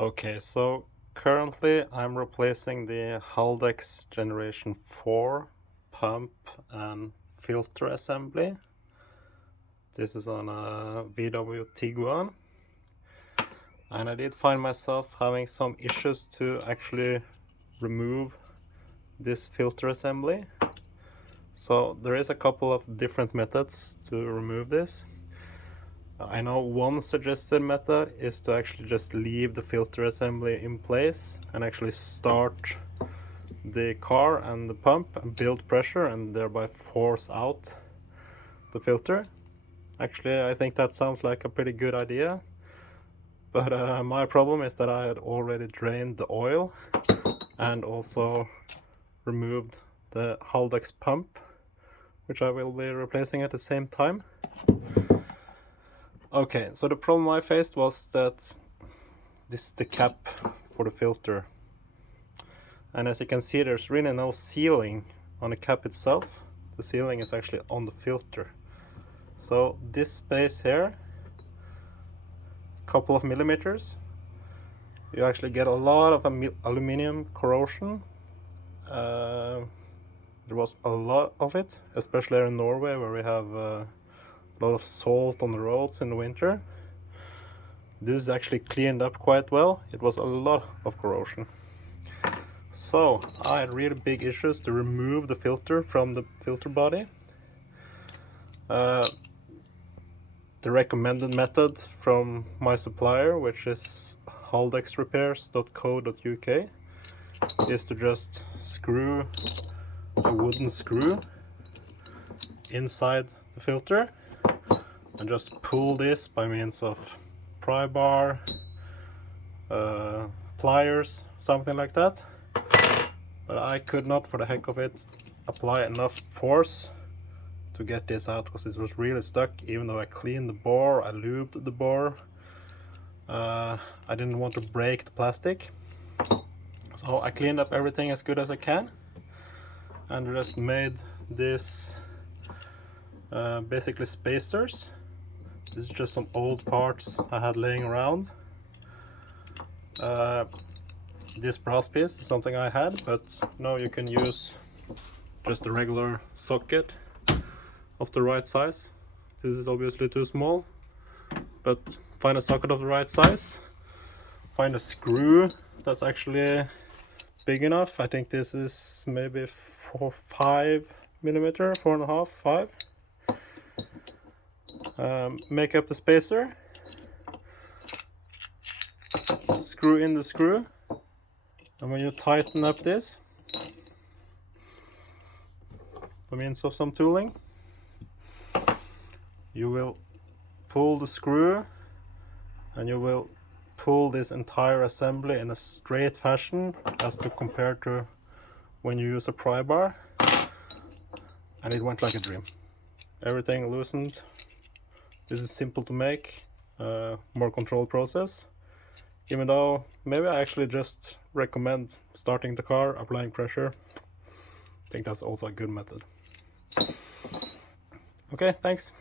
Okay, so currently I'm replacing the Haldex Generation 4 pump and filter assembly. This is on a VW Tiguan. And I did find myself having some issues to actually remove this filter assembly. So there is a couple of different methods to remove this. I know one suggested method is to actually just leave the filter assembly in place and actually start the car and the pump and build pressure and thereby force out the filter. Actually, I think that sounds like a pretty good idea, but my problem is that I had already drained the oil and also removed the Haldex pump, which I will be replacing at the same time. Okay, so the problem I faced was that this is the cap for the filter, and as you can see, there's really no sealing on the cap itself. The sealing is actually on the filter. So this space here, a couple of millimeters, you actually get a lot of aluminum corrosion. There was a lot of it, especially here in Norway, where we have a lot of salt on the roads in the winter. This is actually cleaned up quite well. It was a lot of corrosion. So I had really big issues to remove the filter from the filter body. The recommended method from my supplier, which is haldexrepairs.co.uk, is to just screw a wooden screw inside the filter and just pull this by means of pry bar, pliers, something like that. But I could not, for the heck of it, apply enough force to get this out because it was really stuck. Even though I cleaned the bore, I lubed the bore, I didn't want to break the plastic. So I cleaned up everything as good as I can and just made this basically spacers. This is just some old parts I had laying around. This brass piece is something I had, but no, you can use just a regular socket of the right size. This is obviously too small, but find a socket of the right size. Find a screw that's actually big enough. I think this is maybe 5 millimeter, 4.5, 5. Make up the spacer, screw in the screw, and when you tighten up this by means of some tooling, you will pull the screw and you will pull this entire assembly in a straight fashion as to compare to when you use a pry bar, and it went like a dream. Everything loosened. This is simple to make, more controlled process, even though maybe I actually just recommend starting the car, applying pressure. I think that's also a good method. Okay, thanks.